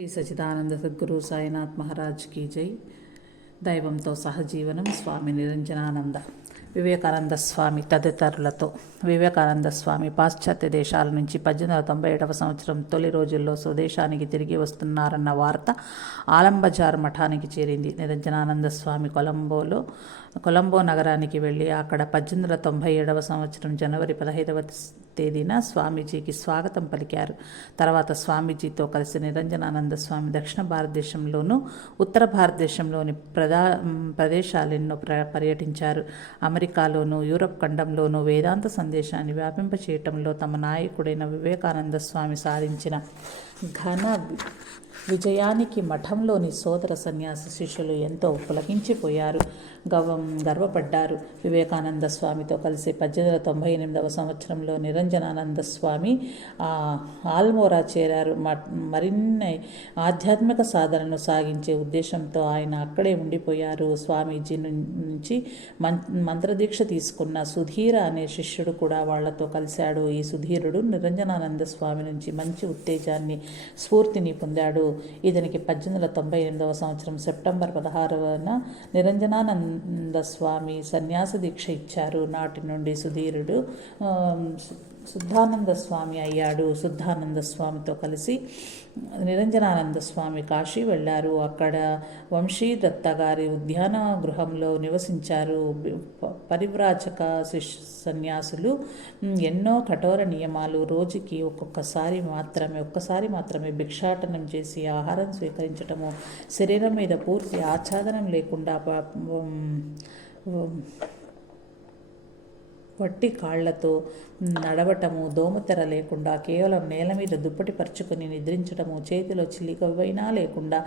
శ్రీ సచిదానంద సద్గురు సాయినాథ్ మహారాజ్ కీ జై. దైవంతో సహజీవనం స్వామి నిరంజనానంద. వివేకానంద స్వామి తదితరులతో. వివేకానంద స్వామి పాశ్చాత్య దేశాల నుంచి పద్దెనిమిది వందల తొంభై ఏడవ సంవత్సరం తొలి రోజుల్లో స్వదేశానికి తిరిగి వస్తున్నారన్న వార్త ఆలంబజార్ మఠానికి చేరింది. నిరంజనానంద స్వామి కొలంబోలో కొలంబో నగరానికి వెళ్ళి అక్కడ పద్దెనిమిది వందల తొంభై ఏడవ సంవత్సరం జనవరి పదహైదవ తేదీన స్వామీజీకి స్వాగతం పలికారు. తర్వాత స్వామీజీతో కలిసి నిరంజనానంద స్వామి దక్షిణ భారతదేశంలోనూ ఉత్తర భారతదేశంలోని ప్రదా ప్రదేశాలెన్నో ప్ర పర్యటించారు. అమెరికాలోనూ యూరప్ ఖండంలోనూ వేదాంత సందేశాన్ని వ్యాపింపచేయటంలో తమ నాయకుడైన వివేకానంద స్వామి సాధించిన ఘన విజయానికి మఠంలోని సోదర సన్యాసి శిష్యులు ఎంతో పులకించిపోయారు. గర్వం గర్వపడ్డారు. వివేకానంద స్వామితో కలిసి పద్దెనిమిది వందల తొంభై ఎనిమిదవ సంవత్సరంలో నిరంజనానంద స్వామి ఆల్మోరా చేరారు. మరిన్ని ఆధ్యాత్మిక సాధనను సాగించే ఉద్దేశంతో ఆయన అక్కడే ఉండిపోయారు. స్వామీజీ నుంచి మంత్రదీక్ష తీసుకున్న సుధీర అనే శిష్యుడు కూడా వాళ్ళతో కలిశాడు. ఈ సుధీరుడు నిరంజనానంద స్వామి నుంచి మంచి ఉత్తేజాన్ని స్ఫూర్తిని పొందాడు. ఇతనికి పద్దెనిమిది వందల తొంభై ఎనిమిదవ సంవత్సరం సెప్టెంబర్ పదహారవన నిరంజనానంద స్వామి సన్యాస దీక్ష ఇచ్చారు. నాటి నుండి సుధీరుడు శుద్ధానంద స్వామి అయ్యాడు. శుద్ధానంద స్వామితో కలిసి నిరంజనానంద స్వామి కాశీ వెళ్ళారు. అక్కడ వంశీదత్త గారి ఉద్యాన గృహంలో నివసించారు. పరివ్రాజక శిష్ సన్యాసులు ఎన్నో కఠోర నియమాలు రోజుకి ఒక్కొక్కసారి మాత్రమే ఒక్కసారి మాత్రమే భిక్షాటనం చేసి ఆహారం స్వీకరించటము శరీరం మీద పూర్తి ఆచ్ఛాదనం లేకుండా వట్టి కాళ్ళతో నడవటము దోమతెర లేకుండా కేవలం నేల మీద దుప్పటి పరుచుకొని నిద్రించటము చేతిలో చిల్లికవైనా లేకుండా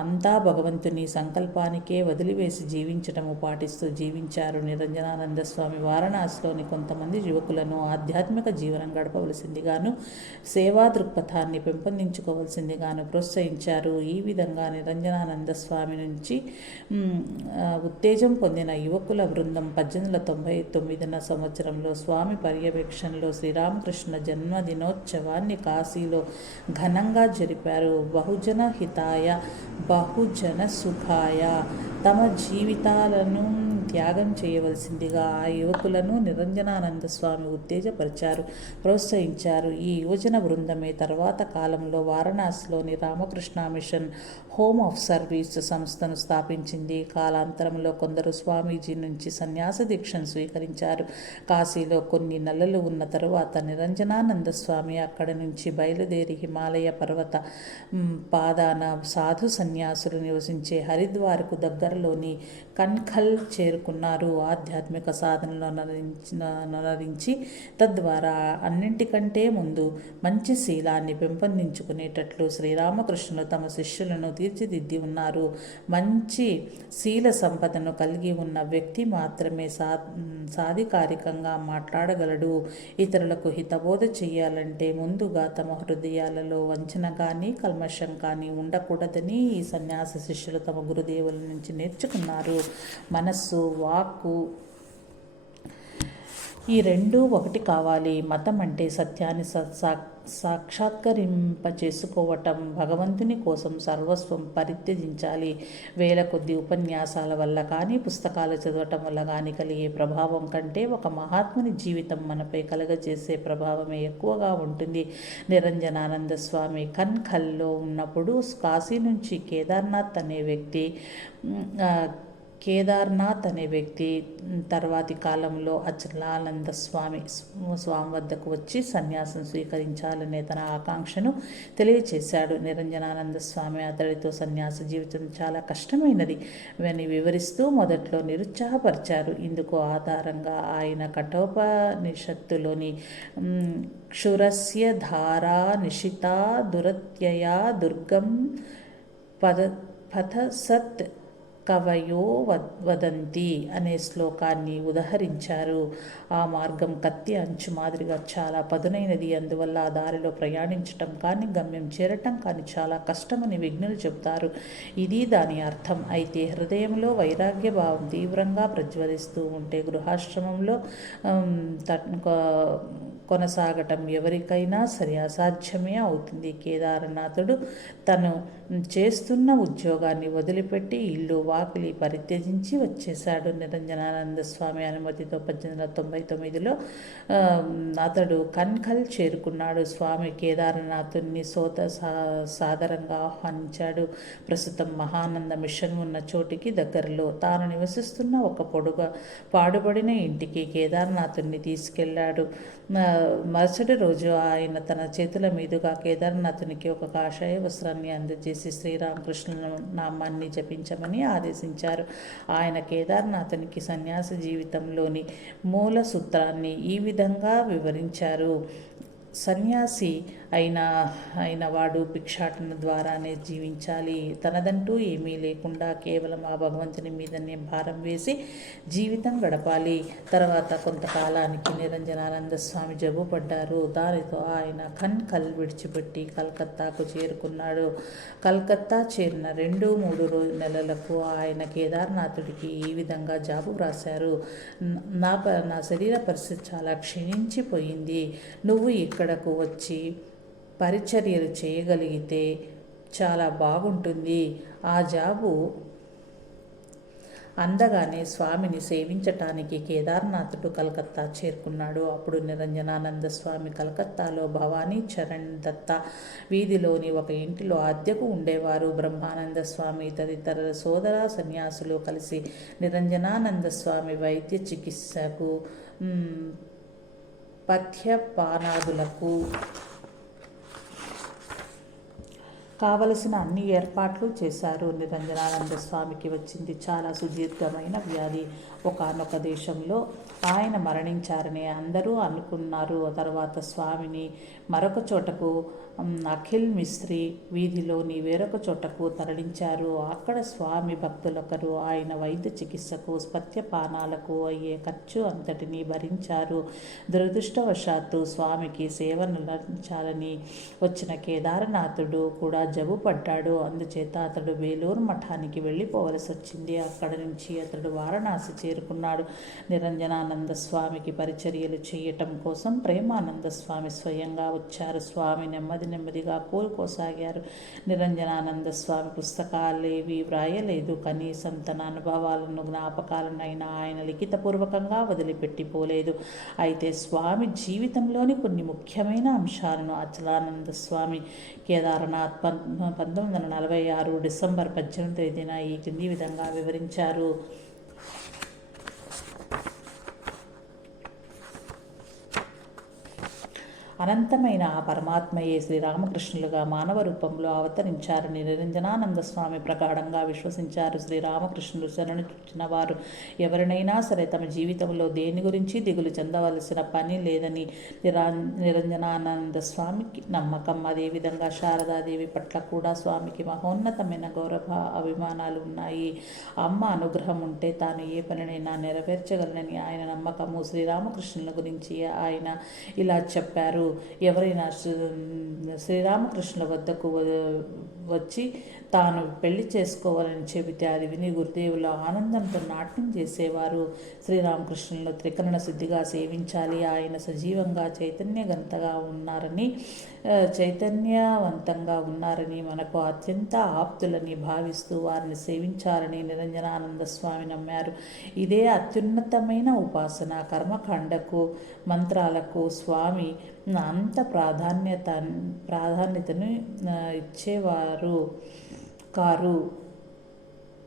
అంతా భగవంతుని సంకల్పానికే వదిలివేసి జీవించటము పాటిస్తూ జీవించారు నిరంజనానంద స్వామి వారణాసిలోని కొంతమంది యువకులను ఆధ్యాత్మిక జీవనం గడపవలసిందిగాను సేవా దృక్పథాన్ని పెంపొందించుకోవలసిందిగాను ప్రోత్సహించారు. ఈ విధంగా నిరంజనానంద స్వామి నుంచి ఉత్తేజం పొందిన యువకుల బృందం పద్దెనిమిది తొంభై తొమ్మిదిన సంవత్సరంలో స్వామి పర్యవేక్షణలో శ్రీరామకృష్ణ జన్మదినోత్సవాన్ని కాశీలో ఘనంగా జరిపారు. బహుజన హితాయ బహుజన సుఖాయ. తమ జీవితాలను త్యాగం చేయవలసిందిగా ఆ యువకులను నిరంజనానంద స్వామి ఉత్తేజపరిచారు ప్రోత్సహించారు. ఈ యువజన బృందమే తర్వాత కాలంలో వారణాసిలోని Ramakrishna Mission Home of Service సంస్థను స్థాపించింది. కాలాంతరంలో కొందరు స్వామీజీ నుంచి సన్యాస దీక్షను స్వీకరించారు. కాశీలో కొన్ని నెలలు ఉన్న తరువాత నిరంజనానంద స్వామి అక్కడి నుంచి బయలుదేరి హిమాలయ పర్వత పాదాన సాధు సన్యాసులు నివసించే హరిద్వార్కు దగ్గరలోని కన్ఖల్ చేరుకున్నారు. ఆధ్యాత్మిక సాధనలో నరించి తద్వారా అన్నింటికంటే ముందు మంచి శీలాన్ని పెంపొందించుకునేటట్లు శ్రీరామకృష్ణులు తమ శిష్యులను తీర్చిదిద్ది ఉన్నారు. మంచి శీల సంపదను కలిగి ఉన్న వ్యక్తి మాత్రమే సా అధికారికంగా మాట్లాడగలడు. ఇతరులకు హితబోధ చేయాలంటే ముందుగా తమ హృదయాలలో వంచన కానీ కల్మషం కానీ ఉండకూడదని ఈ సన్యాస శిష్యులు తమ గురుదేవుల నుంచి నేర్చుకున్నారు. మనస్సు వాక్కు ఈ రెండు ఒకటి కావాలి. మతం అంటే సత్యాన్ని సాక్షాత్కరింప చేసుకోవటం భగవంతుని కోసం సర్వస్వం పరిత్యజించాలి. వేల కొద్ది ఉపన్యాసాల వల్ల కానీ పుస్తకాలు చదవటం వల్ల కానీ కలిగే ప్రభావం కంటే ఒక మహాత్ముని జీవితం మనపై కలగజేసే ప్రభావమే ఎక్కువగా ఉంటుంది. నిరంజనానంద స్వామి కన్ఖల్లో ఉన్నప్పుడు కాశీ నుంచి కేదార్నాథ్ అనే వ్యక్తి కేదార్నాథ్ అనే వ్యక్తి తర్వాతి కాలంలో అచలానంద స్వామి స్వామి వద్దకు వచ్చి సన్యాసం స్వీకరించాలనే తన ఆకాంక్షను తెలియచేశాడు. నిరంజనానంద స్వామి అతడితో సన్యాస జీవితం చాలా కష్టమైనది. అని వివరిస్తూ మొదట్లో నిరుత్సాహపరిచారు. ఇందుకు ఆధారంగా ఆయన కఠోపనిషత్తులోని క్షురస్య ధారా నిషిత దురత్యయా దుర్గం పద పథ సత్ కవయో వదంతి అనే శ్లోకాన్ని ఉదహరించారు. ఆ మార్గం కత్తి అంచు మాదిరిగా చాలా పదునైనది. అందువల్ల ఆ దారిలో ప్రయాణించటం కానీ గమ్యం చేరటం కానీ చాలా కష్టమని విఘ్నులు చెబుతారు. ఇది దాని అర్థం. అయితే హృదయంలో వైరాగ్య భావం తీవ్రంగా ప్రజ్వలిస్తూ ఉంటే గృహాశ్రమంలో కొనసాగటం ఎవరికైనా సరే అసాధ్యమే అవుతుంది. కేదారనాథుడు తను చేస్తున్న ఉద్యోగాన్ని వదిలిపెట్టి ఇల్లు వాకిలి పరిత్యజించి వచ్చేశాడు. నిరంజనానంద స్వామి అనుమతితో పద్దెనిమిది వందల తొంభై తొమ్మిదిలో అతడు కన్ఖల్ చేరుకున్నాడు. స్వామి కేదారనాథుని సోత సా సాదరంగా ఆహ్వానించాడు. ప్రస్తుతం మహానంద మిషన్ ఉన్న చోటికి దగ్గరలో తాను నివసిస్తున్న ఒక పొడుగ పాడుబడిన ఇంటికి కేదారనాథుని తీసుకెళ్ళాడు మరుసటి రోజు ఆయన తన చేతుల మీదుగా కేదార్నాథునికి ఒక కాషాయ వస్త్రాన్ని అందజేసి శ్రీరామకృష్ణ నామాన్ని జపించమని ఆదేశించారు. ఆయన కేదార్నాథునికి సన్యాస జీవితంలోని మూల సూత్రాన్ని ఈ విధంగా వివరించారు. సన్యాసి అయిన అయిన వాడు భిక్షాటన ద్వారానే జీవించాలి. తనదంటూ ఏమీ లేకుండా కేవలం ఆ భగవంతుని మీదనే భారం వేసి జీవితం గడపాలి. తర్వాత కొంతకాలానికి నిరంజనానంద స్వామి జబ్బు పడ్డారు దానితో ఆయన కన్ కల్ విడిచిపెట్టి కలకత్తాకు చేరుకున్నాడు. కలకత్తా చేరిన రెండు మూడు రోజు నెలలకు ఆయన కేదార్నాథుడికి ఈ విధంగా జాబు వ్రాశారు. నా ప- నా శరీర పరిస్థితి చాలా క్షీణించిపోయింది. నువ్వు ఇక్కడకు వచ్చి పరిచర్యలు చేయగలిగితే చాలా బాగుంటుంది. ఆ జాబు అందగానే స్వామిని సేవించటానికి కేదార్నాథుడు కలకత్తా చేరుకున్నాడు. అప్పుడు నిరంజనానంద స్వామి కలకత్తాలో భవానీ చరణ్ దత్త వీధిలోని ఒక ఇంటిలో అద్దెకు ఉండేవారు. బ్రహ్మానంద స్వామి తదితర సోదర సన్యాసులు కలిసి నిరంజనానంద స్వామి వైద్య చికిత్సకు పథ్యపానాదులకు కావలసిన అన్ని ఏర్పాట్లు చేశారు. నిరంజనానంద స్వామికి వచ్చింది చాలా సుదీర్ఘమైన వ్యాధి. ఒకానొక దేశంలో ఆయన మరణించారని అందరూ అనుకున్నారు. తర్వాత స్వామిని మరొక చోటకు అఖిల్ మిస్త్రి వీధిలోని వేరొక చోటకు తరలించారు. అక్కడ స్వామి భక్తులొకరు ఆయన వైద్య చికిత్సకు స్పత్యపానాలకు అయ్యే ఖర్చు అంతటిని భరించారు. దురదృష్టవశాత్తు స్వామికి సేవలంచాలని వచ్చిన కేదారనాథుడు కూడా జబ్బు పడ్డాడు. అందుచేత అతడు వేలూరు మఠానికి వెళ్ళిపోవలసి వచ్చింది. అక్కడ నుంచి అతడు వారణాసి చేరుకున్నాడు. నిరంజనానంద స్వామికి పరిచర్యలు చేయటం కోసం ప్రేమానంద స్వామి స్వయంగా వచ్చారు. స్వామి నెమ్మది నెమ్మదిగా కోలుకోసాగారు నిరంజనానంద స్వామి పుస్తకాలేవి వ్రాయలేదు. కనీసం తన అనుభవాలను జ్ఞాపకాలనైనా ఆయన లిఖితపూర్వకంగా వదిలిపెట్టిపోలేదు. అయితే స్వామి జీవితంలోని కొన్ని ముఖ్యమైన అంశాలను అచలానంద స్వామి కేదార్నాథ్ పంతొమ్మిది వందల నలభై ఆరు డిసెంబర్ పద్దెనిమిది తేదీన ఈ కింది విధంగా వివరించారు. అనంతమైన ఆ పరమాత్మయే శ్రీరామకృష్ణులుగా మానవ రూపంలో అవతరించారని నిరంజనానంద స్వామి ప్రగాఢంగా విశ్వసించారు శ్రీరామకృష్ణులు శరణు చుట్టిన వారు. ఎవరినైనా సరే తమ జీవితంలో దేని గురించి దిగులు చెందవలసిన పని లేదని నిరా నిరంజనానంద స్వామికి నమ్మకం. అదేవిధంగా శారదాదేవి పట్ల కూడా స్వామికి మహోన్నతమైన గౌరవ అభిమానాలు ఉన్నాయి. అమ్మ అనుగ్రహం ఉంటే తాను ఏ పనినైనా నెరవేర్చగలనని ఆయన నమ్మకము. శ్రీరామకృష్ణుల గురించి ఆయన ఇలా చెప్పారు. ఎవరైనా శ్రీరామకృష్ణుల వద్దకు వ- వచ్చి తాను పెళ్ళి చేసుకోవాలని చెబితే అది విని గురుదేవుల ఆనందంతో నాట్యం చేసేవారు. శ్రీరామకృష్ణులు త్రికరణ శుద్ధిగా సేవించాలి. ఆయన సజీవంగా చైతన్యగంతగా ఉన్నారని చైతన్యవంతంగా ఉన్నారని మనకు అత్యంత ఆప్తులని భావిస్తూ వారిని సేవించాలని నిరంజనానంద స్వామి నమ్మారు. ఇదే అత్యున్నతమైన ఉపాసన. కర్మకాండకు మంత్రాలకు స్వామి అంత ప్రాధాన్యత ప్రాధాన్యతను ఇచ్చేవారు. కారు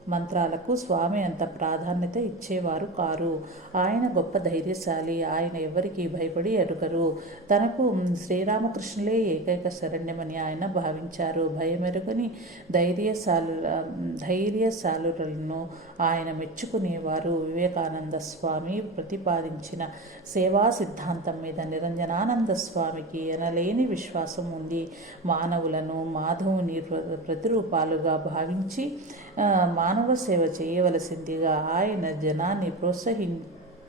మంత్రాలకు స్వామి అంత ప్రాధాన్యత ఇచ్చేవారు కారు. ఆయన గొప్ప ధైర్యశాలి. ఆయన ఎవరికి భయపడి అడుగరు తనకు శ్రీరామకృష్ణులే ఏకైక శరణ్యమని ఆయన భావించారు. భయమెరుగని ధైర్యశాలు ధైర్యశాలులను ఆయన మెచ్చుకునేవారు. వివేకానంద స్వామి ప్రతిపాదించిన సేవా సిద్ధాంతం మీద నిరంజనానంద స్వామికి ఎనలేని విశ్వాసం ఉంది. మానవులను మాధవుని ప్రతిరూపాలుగా భావించి మానవ సేవ చేయవలసిందిగా ఆయన జనాన్ని ప్రోత్సహి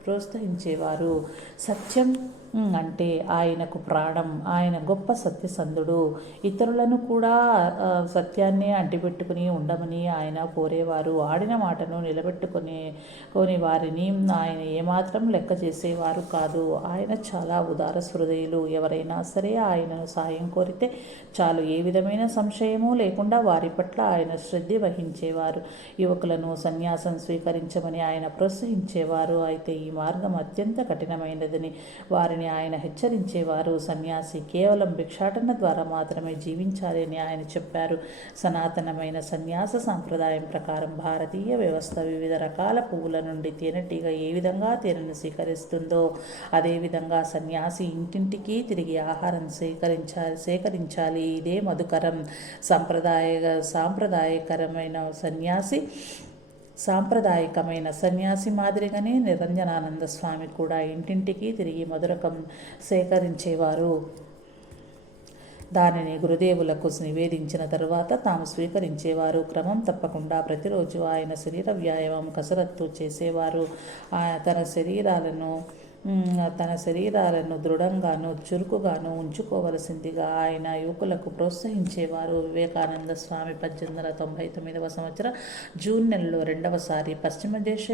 ప్రోత్సహించేవారు. సత్యం అంటే ఆయనకు ప్రాణం ఆయన గొప్ప సత్యసంధుడు. ఇతరులను కూడా సత్యాన్ని అంటిపెట్టుకుని ఉండమని ఆయన కోరేవారు. ఆడిన మాటను నిలబెట్టుకునే కొని వారిని ఆయన ఏమాత్రం లెక్క చేసేవారు కాదు. ఆయన చాలా ఉదార హృదయులు. ఎవరైనా సరే ఆయనను సాయం కోరితే చాలు. ఏ విధమైన సంశయము లేకుండా వారి పట్ల ఆయన శ్రద్ధ వహించేవారు. యువకులను సన్యాసం స్వీకరించమని ఆయన ప్రోత్సహించేవారు. అయితే ఈ మార్గం అత్యంత కఠినమైనదని వారిని ఆయన హెచ్చరించేవారు. సన్యాసి కేవలం భిక్షాటన ద్వారా మాత్రమే జీవించాలి అని ఆయన చెప్పారు. సనాతనమైన సన్యాస సాంప్రదాయం ప్రకారం భారతీయ వ్యవస్థ వివిధ రకాల పువ్వుల నుండి తేనెటీగ ఏ విధంగా తేనెను స్వీకరిస్తుందో అదేవిధంగా సన్యాసి ఇంటింటికి తిరిగి ఆహారం సేకరించాలి సేకరించాలి. ఇదే మధుకరం. సాంప్రదాయ సాంప్రదాయకరమైన సన్యాసి సాంప్రదాయకమైన సన్యాసి మాదిరిగానే నిరంజనానంద స్వామి కూడా ఇంటింటికి తిరిగి మధురకం సేకరించేవారు. దానిని గురుదేవులకు నివేదించిన తరువాత తాము స్వీకరించేవారు. క్రమం తప్పకుండా ప్రతిరోజు ఆయన శరీర వ్యాయామం కసరత్తు చేసేవారు. ఆయన తన శరీరాలను తన శరీరాలను దృఢంగాను చురుకుగాను ఉంచుకోవలసిందిగా ఆయన యువకులకు ప్రోత్సహించేవారు. వివేకానంద స్వామి పద్దెనిమిది వందల తొంభై తొమ్మిదవ సంవత్సరం జూన్ నెలలో రెండవసారి పశ్చిమ దేశ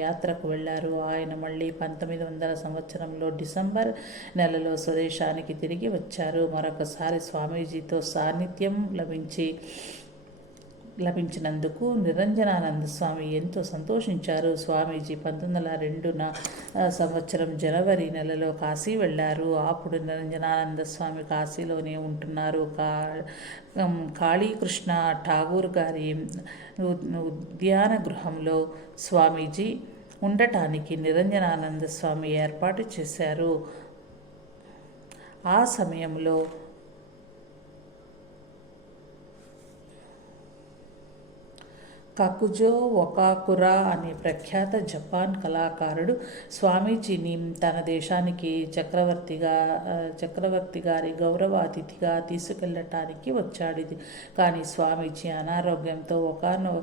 యాత్రకు వెళ్ళారు. ఆయన మళ్ళీ పంతొమ్మిది వందల సంవత్సరంలో డిసెంబర్ నెలలో స్వదేశానికి తిరిగి వచ్చారు. మరొకసారి స్వామీజీతో సాన్నిధ్యం లభించి లభించినందుకు నిరంజనానంద స్వామి ఎంతో సంతోషించారు. స్వామీజీ పంతొమ్మిది వందల రెండున సంవత్సరం జనవరి నెలలో కాశీ వెళ్ళారు. అప్పుడు నిరంజనానంద స్వామి కాశీలోనే ఉంటున్నారు. కా కాళీకృష్ణ ఠాగూర్ గారి ఉద్యాన గృహంలో స్వామీజీ ఉండటానికి నిరంజనానంద స్వామి ఏర్పాటు చేశారు. ఆ సమయంలో కకుజో ఒకాకురా అనే ప్రఖ్యాత జపాన్ కళాకారుడు స్వామీజీని తన దేశానికి చక్రవర్తిగా చక్రవర్తి గారి గౌరవ అతిథిగా తీసుకెళ్ళటానికి వచ్చాడు ఇది. కానీ స్వామీజీ అనారోగ్యంతో ఒకనో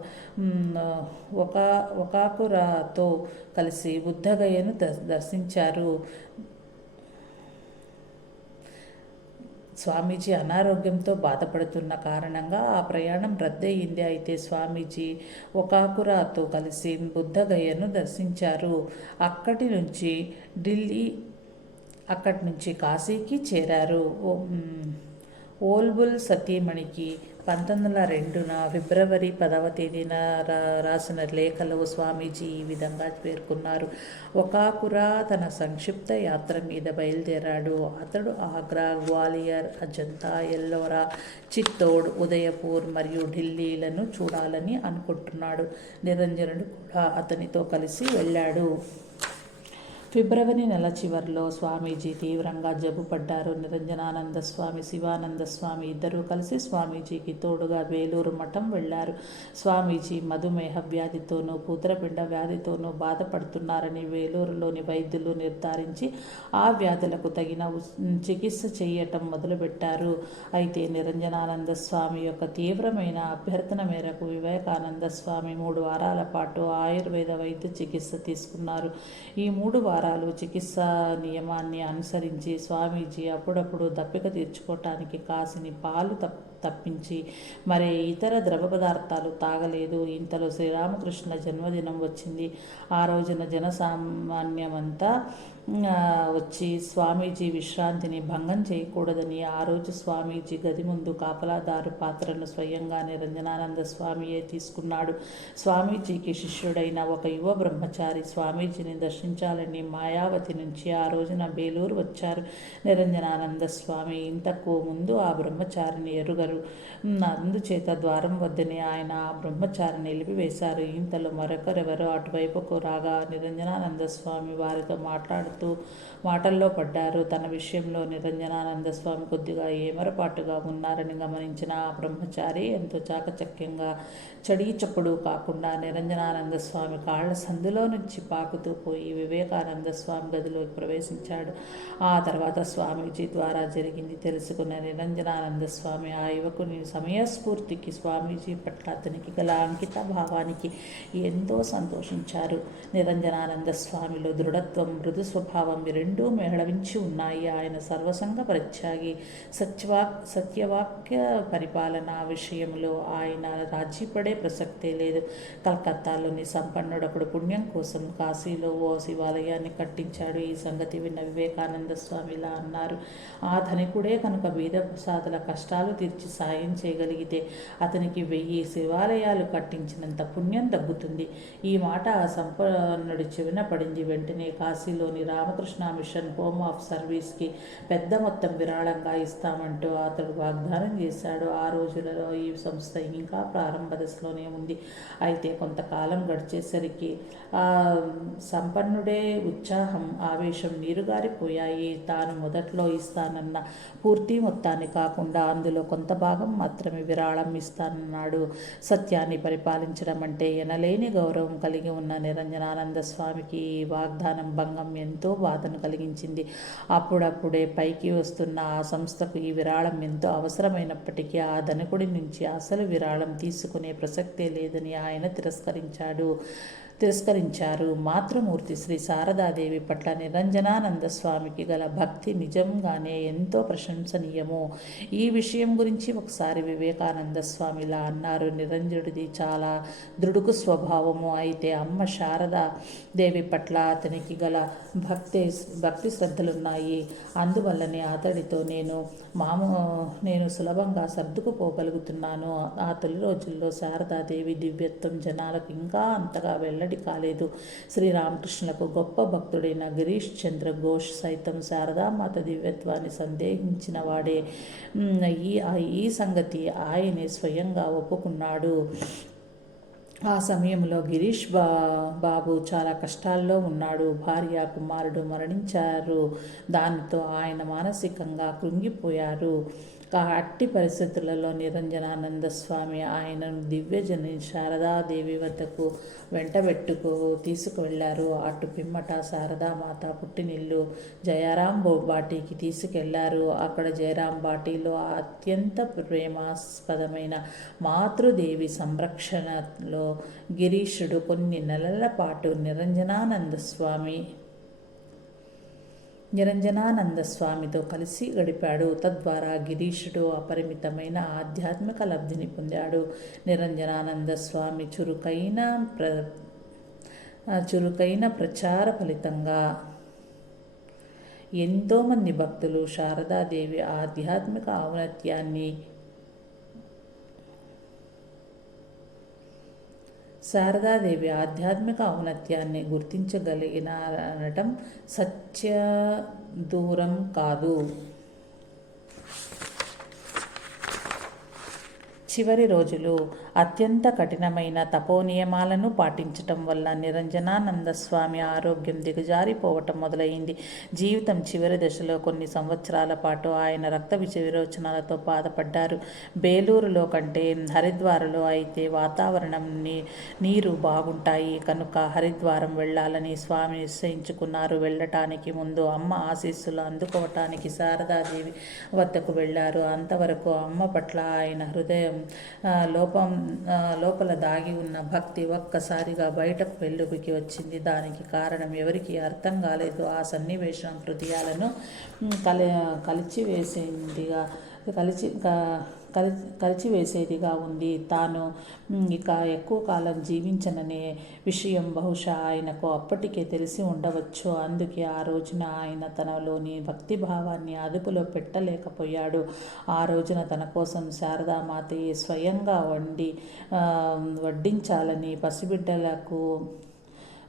ఒక ఒకాకురాతో కలిసి బుద్ధగయను దర్- దర్శించారు. స్వామీజీ అనారోగ్యంతో బాధపడుతున్న కారణంగా ఆ ప్రయాణం రద్దయింది. అయితే స్వామీజీ ఒకాకురాతో కలిసి బుద్ధగయను దర్శించారు. అక్కడి నుంచి ఢిల్లీ అక్కడి నుంచి కాశీకి చేరారు. ఓల్బుల్ సతీమణికి పంతొమ్మిది వందల రెండున ఫిబ్రవరి పదవ తేదీన రా రాసిన లేఖలో స్వామీజీ ఈ విధంగా పేర్కొన్నారు. ఒకాకురా తన సంక్షిప్త యాత్ర మీద బయలుదేరాడు. అతడు ఆగ్రా గ్వాలియర్ అజంతా ఎల్లోరా చిత్తోడ్ ఉదయపూర్ మరియు ఢిల్లీలను చూడాలని అనుకుంటున్నాడు. నిరంజనుడు కూడా అతనితో కలిసి వెళ్ళాడు. ఫిబ్రవరి నెల చివరిలో స్వామీజీ తీవ్రంగా జబ్బుపడ్డారు. నిరంజనానంద స్వామి శివానంద స్వామి ఇద్దరూ కలిసి స్వామీజీకి తోడుగా వేలూరు మఠం వెళ్ళారు స్వామీజీ మధుమేహ వ్యాధితోనూ పూత్రపిండ వ్యాధితోనూ బాధపడుతున్నారని వేలూరులోని వైద్యులు నిర్ధారించి ఆ వ్యాధులకు తగిన ఉస్- చికిత్స చేయటం మొదలుపెట్టారు. అయితే నిరంజనానంద స్వామి యొక్క తీవ్రమైన అభ్యర్థన మేరకు వివేకానంద స్వామి మూడు వారాల పాటు ఆయుర్వేద వైద్య చికిత్స తీసుకున్నారు. ఈ మూడు వారాలు చికిత్స నియమాన్ని అనుసరించి స్వామీజీ అప్పుడప్పుడు దప్పిక తీర్చుకోవటానికి కాసిని పాలు తప్ప తప్పించి మరి ఇతర ద్రవ పదార్థాలు తాగలేదు. ఇంతలో శ్రీరామకృష్ణ జన్మదినం వచ్చింది. ఆ రోజున జనసామాన్యమంతా వచ్చి స్వామీజీ విశ్రాంతిని భంగం చేయకూడదని ఆ రోజు స్వామీజీ గది ముందు కాపలాదారు పాత్రను స్వయంగా నిరంజనానంద స్వామియే తీసుకున్నాడు. స్వామీజీకి శిష్యుడైన ఒక యువ బ్రహ్మచారి స్వామీజీని దర్శించాలని మాయావతి నుంచి ఆ రోజున బేలూరు వచ్చారు. నిరంజనానంద స్వామి ఇంతకు ముందు ఆ బ్రహ్మచారిని ఎరుగరు. అందుచేత ద్వారం వద్దని ఆయన ఆ బ్రహ్మచారిని నిలిపివేశారు. ఇంతలో మరొకరెవరో అటువైపుకు రాగా నిరంజనానంద స్వామి వారితో మాట్లాడు మాట్లాడుతూ మాటల్లో పడ్డారు. తన విషయంలో నిరంజనానంద స్వామి కొద్దిగా ఏమరపాటుగా ఉన్నారని గమనించిన ఆ బ్రహ్మచారి ఎంతో చాకచక్యంగా చడీ చప్పుడు కాకుండా నిరంజనానంద స్వామి కాళ్ళ సందులో నుంచి పాకుతూ పోయి వివేకానంద స్వామి గదిలోకి ప్రవేశించాడు. ఆ తర్వాత స్వామీజీ ద్వారా జరిగింది తెలుసుకున్న నిరంజనానంద స్వామి ఆ యువకుని సమయస్ఫూర్తికి స్వామీజీ పట్ల అతనికి గల అంకిత భావానికి ఎంతో సంతోషించారు. నిరంజనానంద స్వామిలో దృఢత్వం మృదు స్వభావం రెండూ మేళవించి ఉన్నాయి. ఆయన సర్వసంగ పరిత్యాగి. సత్యవాక్ సత్యవాక్య పరిపాలన విషయంలో ఆయన రాజీపడే ప్రసక్తే లేదు. కలకత్తాలోని సంపన్నుడప్పుడు పుణ్యం కోసం కాశీలో ఓ శివాలయాన్ని కట్టించాడు. ఈ సంగతి విన్న వివేకానంద స్వామిలా అన్నారు. ఆ ధనికుడే కనుక బీద ప్రసాదుల కష్టాలు తీర్చి సాయం చేయగలిగితే అతనికి వెయ్యి శివాలయాలు కట్టించినంత పుణ్యం తగ్గుతుంది. ఈ మాట ఆ సంపన్నుడి చెవిన పడింది. వెంటనే కాశీలోని రామకృష్ణ మిషన్ హోమ్ ఆఫ్ సర్వీస్కి పెద్ద మొత్తం విరాళంగా ఇస్తామంటూ అతడు వాగ్దానం చేశాడు. ఆ రోజులలో ఈ సంస్థ ఇంకా ప్రారంభ దశలోనే ఉంది. అయితే కొంతకాలం గడిచేసరికి ఆ సంపన్నుడే ఉత్సాహం ఆవేశం నీరుగారిపోయాయి. తాను మొదట్లో ఇస్తానన్న పూర్తి మొత్తాన్ని కాకుండా అందులో కొంత భాగం మాత్రమే విరాళం ఇస్తానన్నాడు. సత్యాన్ని పరిపాలించడం అంటే ఎనలేని గౌరవం కలిగి ఉన్న నిరంజనానంద స్వామికి వాగ్దానం భంగం ఎంతో బాధను కలిగించింది. అప్పుడప్పుడే పైకి వస్తున్న ఆ సంస్థకు ఈ విరాళం ఎంతో అవసరమైనప్పటికీ ఆ ధనికుడి నుంచి అసలు విరాళం తీసుకునే ప్రసక్తే లేదని ఆయన తిరస్కరించాడు. తిరస్కరించారు. మాతృమూర్తి శ్రీ శారదాదేవి పట్ల నిరంజనానంద స్వామికి గల భక్తి నిజంగానే ఎంతో ప్రశంసనీయము. ఈ విషయం గురించి ఒకసారి వివేకానంద స్వామి ఇలా అన్నారు. నిరంజనుడిది చాలా దృడుకు స్వభావము. అయితే అమ్మ శారదా దేవి పట్ల అతనికి గల భక్తి భక్తి శ్రద్ధలున్నాయి. అందువల్లనే అతడితో నేను మాము నేను సులభంగా సర్దుకుపోగలుగుతున్నాను. ఆ తొలి రోజుల్లో శారదాదేవి దివ్యత్వం జనాలకు ఇంకా అంతగా ఒక్కటి కాలేదు. శ్రీరామకృష్ణులకు గొప్ప భక్తుడైన గిరీష్ చంద్ర ఘోష్ సైతం శారదామాత దివ్యత్వాన్ని సందేహించిన వాడే. ఈ ఈ సంగతి ఆయనే స్వయంగా ఒప్పుకున్నాడు. ఆ సమయంలో గిరీష్ బా బాబు చాలా కష్టాల్లో ఉన్నాడు. భార్య కుమారుడు మరణించారు. దానితో ఆయన మానసికంగా కృంగిపోయారు. అట్టి పరిస్థితులలో నిరంజనానంద స్వామి ఆయనను దివ్యజని శారదాదేవి వద్దకు వెంటబెట్టుకు తీసుకువెళ్ళారు అటు పిమ్మట శారదామాత పుట్టినిల్లు జయరాం బాటికి తీసుకెళ్ళారు. అక్కడ జయరాం బాటిలో అత్యంత ప్రేమాస్పదమైన మాతృదేవి సంరక్షణలో గిరీషుడు కొన్ని నెలల పాటు నిరంజనానంద స్వామి నిరంజనానంద స్వామితో కలిసి గడిపాడు. తద్వారా గిరీషుడు అపరిమితమైన ఆధ్యాత్మిక లబ్ధిని పొందాడు. నిరంజనానంద స్వామి చురుకైన ప్ర చురుకైన ప్రచార ఫలితంగా ఎంతోమంది భక్తులు శారదాదేవి ఆధ్యాత్మిక ఔన్నత్యాన్ని శారదాదేవి ఆధ్యాత్మిక ఔన్నత్యాన్ని గుర్తించగలిగినారనటం సత్య దూరం కాదు. చివరి రోజులు అత్యంత కఠినమైన తపోనియమాలను పాటించటం వల్ల నిరంజనానంద స్వామి ఆరోగ్యం దిగజారిపోవటం మొదలైంది. జీవితం చివరి దశలో కొన్ని సంవత్సరాల పాటు ఆయన రక్త విచవిరోచనాలతో బాధపడ్డారు. బేలూరులో కంటే హరిద్వారలో అయితే వాతావరణం నీరు బాగుంటాయి. కనుక హరిద్వారం వెళ్ళాలని స్వామి నిశ్చయించుకున్నారు. వెళ్ళటానికి ముందు అమ్మ ఆశీస్సులు అందుకోవటానికి శారదాదేవి వద్దకు వెళ్ళారు. అంతవరకు అమ్మ పట్ల ఆయన హృదయం లోపం లోపల దాగి ఉన్న భక్తి ఒక్కసారిగా బయటకు వెల్లుబికి వచ్చింది. దానికి కారణం ఎవరికి అర్థం కాలేదు. ఆ సన్నివేశం హృదయాలను కలి కలిచివేసిందిగా కలిచి కరి కలి కలిచివేసేదిగా ఉంది. తాను ఇక ఎక్కువ కాలం జీవించననే విషయం బహుశా ఆయనకు అప్పటికే తెలిసి ఉండవచ్చు. అందుకే ఆ రోజున ఆయన తనలోని భక్తిభావాన్ని అదుపులో పెట్టలేకపోయాడు. ఆ రోజున తన కోసం శారదామాతయే స్వయంగా వండి వడ్డించాలని పసిబిడ్డలకు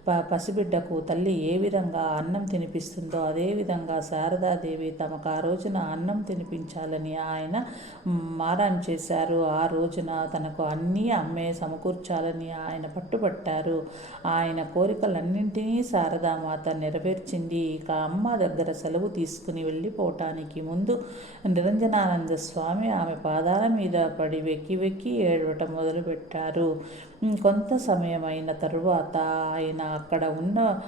ప పసిబిడ్డకు తల్లి ఏ విధంగా అన్నం తినిపిస్తుందో అదేవిధంగా శారదాదేవి తమకు ఆ రోజున అన్నం తినిపించాలని ఆయన మారాన్ చేశారు. ఆ రోజున తనకు అన్నీ అమ్మే సమకూర్చాలని ఆయన పట్టుబట్టారు. ఆయన కోరికలన్నింటినీ శారదామాత నెరవేర్చింది. ఇక అమ్మ దగ్గర సెలవు తీసుకుని వెళ్ళిపోవటానికి ముందు నిరంజనానంద స్వామి ఆమె పాదాల మీద పడి వెక్కి వెక్కి ఏడవటం మొదలుపెట్టారు. కొంత సమయం అయిన తరువాత ఆయన అక్కడ ఉన్న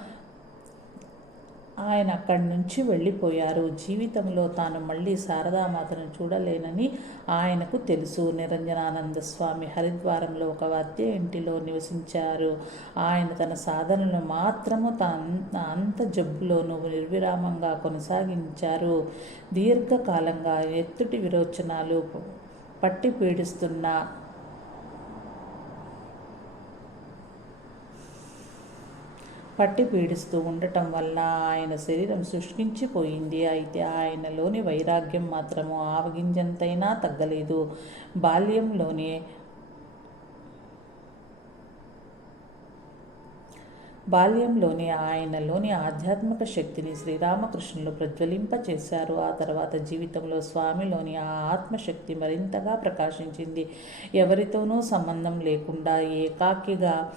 ఆయన అక్కడి నుంచి వెళ్ళిపోయారు. జీవితంలో తాను మళ్ళీ శారదామాతను చూడలేనని ఆయనకు తెలుసు. నిరంజనానంద స్వామి హరిద్వారంలో ఒక వద్య ఇంటిలో నివసించారు. ఆయన తన సాధనను మాత్రము తన అంత జబ్బులోనూ నిర్విరామంగా కొనసాగించారు. దీర్ఘకాలంగా ఎత్తుటి విరోచనాలు పట్టి పీడిస్తున్న పట్టి పీడిస్తూ ఉండటం వల్ల ఆయన శరీరం శుష్కించిపోయింది. అయితే ఆయనలోని వైరాగ్యం మాత్రము ఆవగింజంతైనా తగ్గలేదు. బాల్యంలోనే బాల్యంలోనే ఆయనలోని ఆధ్యాత్మిక శక్తిని శ్రీరామకృష్ణులు ప్రజ్వలింపచేశారు. ఆ తర్వాత జీవితంలో స్వామిలోని ఆ ఆత్మశక్తి మరింతగా ప్రకాశించింది. ఎవరితోనూ సంబంధం లేకుండా ఏకాకిగా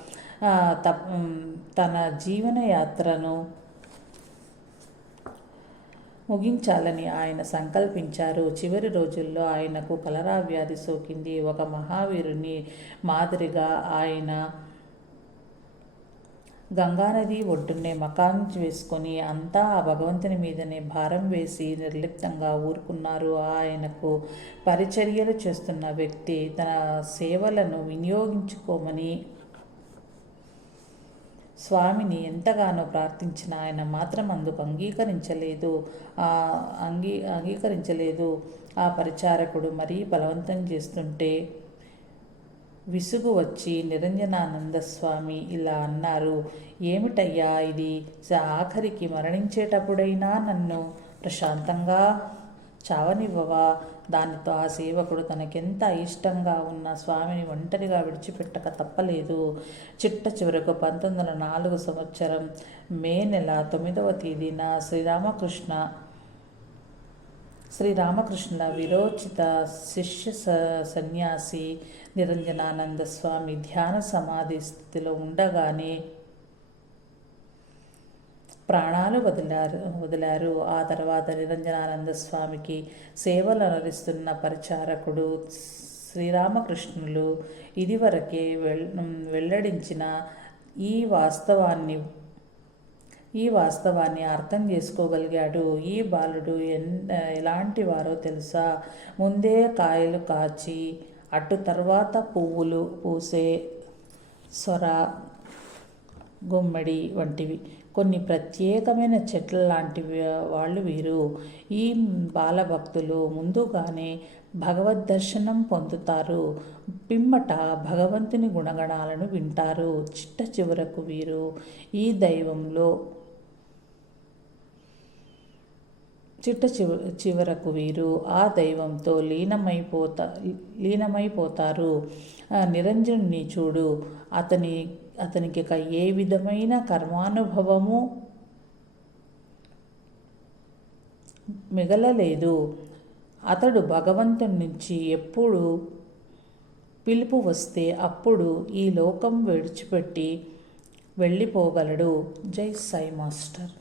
తన జీవన యాత్రను ముగించాలని ఆయన సంకల్పించారు. చివరి రోజుల్లో ఆయనకు కలరా వ్యాధి సోకింది. ఒక మహావీరుని మాదిరిగా ఆయన గంగానది ఒడ్డునే మకాన్ వేసుకొని అంతా ఆ భగవంతుని మీదనే భారం వేసి నిర్లిప్తంగా ఊరుకున్నారు. ఆయనకు పరిచర్యలు చేస్తున్న వ్యక్తి తన సేవలను వినియోగించుకోమని స్వామిని ఎంతగానో ప్రార్థించిన ఆయన మాత్రం అందుకు అంగీకరించలేదు. అంగీ అంగీకరించలేదు. ఆ పరిచారకుడు మరీ బలవంతం చేస్తుంటే విసుగు వచ్చి నిరంజనానంద స్వామి ఇలా అన్నారు ఏమిటయ్యా ఇది? ఆఖరికి మరణించేటప్పుడైనా నన్ను ప్రశాంతంగా చావనివ్వవా? దానితో ఆ సేవకుడు తనకెంత ఇష్టంగా ఉన్న స్వామిని ఒంటరిగా విడిచిపెట్టక తప్పలేదు. చిట్ట చివరకు పంతొమ్మిది వందల నాలుగు సంవత్సరం మే నెల తొమ్మిదవ తేదీన శ్రీరామకృష్ణ శ్రీరామకృష్ణ విరోచిత శిష్య సన్యాసి నిరంజనానంద స్వామి ధ్యాన సమాధి స్థితిలో ఉండగానే ప్రాణాలు వదిలారు వదిలారు. ఆ తర్వాత నిరంజనానంద స్వామికి సేవలు అనరిస్తున్న పరిచారకుడు శ్రీరామకృష్ణులు ఇదివరకే వెల్ వెల్లడించిన ఈ వాస్తవాన్ని ఈ వాస్తవాన్ని అర్థం చేసుకోగలిగాడు. ఈ బాలుడు ఎన్ ఎలాంటి వారో తెలుసా? ముందే కాయలు కాచి అటు తర్వాత పువ్వులు పూసే సొర గుమ్మడి వంటివి. కొన్ని ప్రత్యేకమైన చెట్ల లాంటి వాళ్ళు వీరు. ఈ బాలభక్తులు ముందుగానే భగవద్ దర్శనం పొందుతారు. పిమ్మట భగవంతుని గుణగణాలను వింటారు. చిట్ట చివరకు వీరు ఈ దైవంలో చిట్ట చివ చివరకు వీరు ఆ దైవంతో లీనమైపోతా లీనమైపోతారు. నిరంజనుని చూడు. అతని అతనికి ఏ విధమైన కర్మానుభవము మిగలలేదు. అతడు భగవంతుడి నుంచి ఎప్పుడు పిలుపు వస్తే అప్పుడు ఈ లోకం విడిచిపెట్టి వెళ్ళిపోగలడు. జై సాయి మాస్టర్.